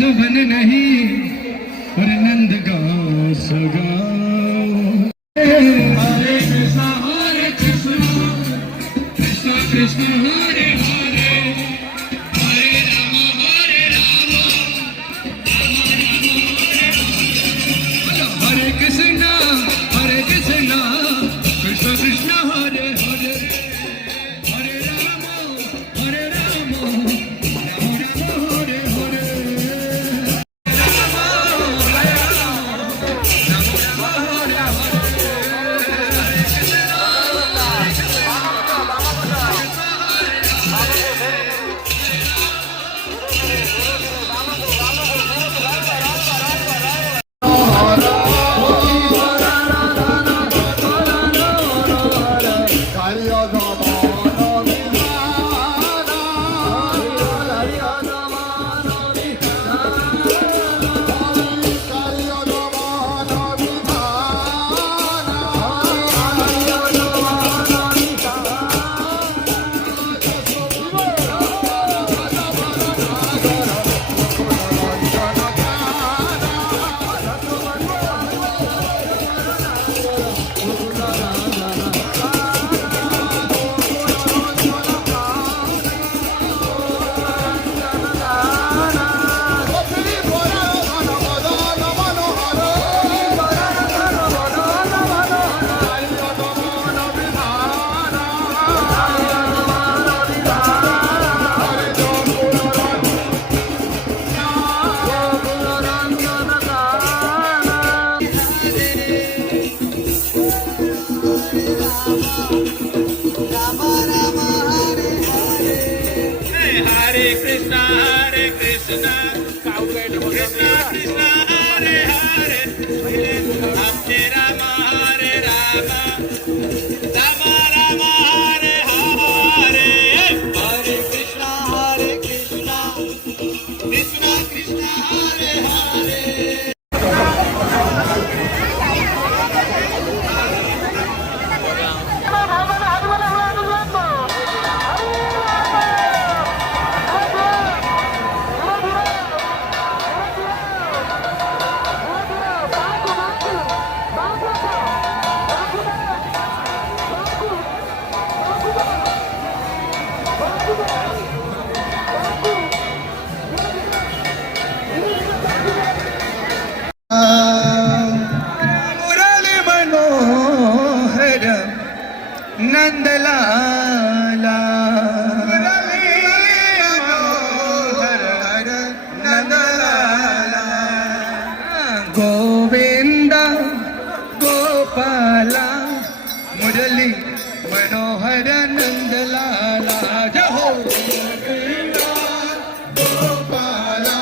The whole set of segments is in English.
सुभन नहीं और नंद गाँव सगाओ। हरे कृष्णा कृष्णा कृष्ण हरे हरे, हरे राम हरे कृष्णा कृष्ण कृष्ण हरे हरे, हरे राम हरे Ram Hare Hare. Hare Krishna Krishna Krishna Hare Hare, Hare Rama Hare Rama, Rama Rama Hare Hare, Hare Krishna Krishna Krishna Hare Hare. Murli Manohar Nandlala, Murli Manohar Nandlala, Govind Gopala, Murli Manohar Nandlala, जय हो गोविंद गोपाला,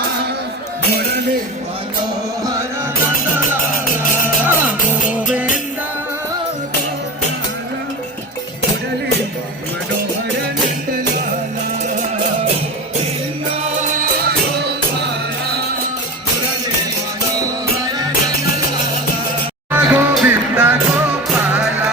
मुरली मनोहर नंदलाला, गोविंद मुरली मनोहर नंदलाला, गोविंद गोपाला,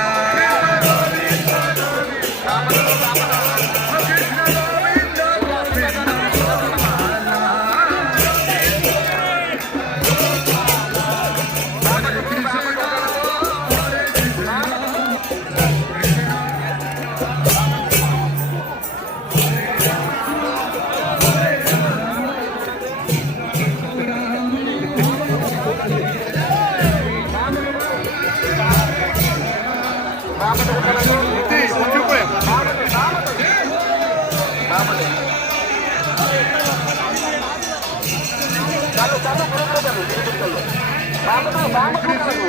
चालू बरोबर चालू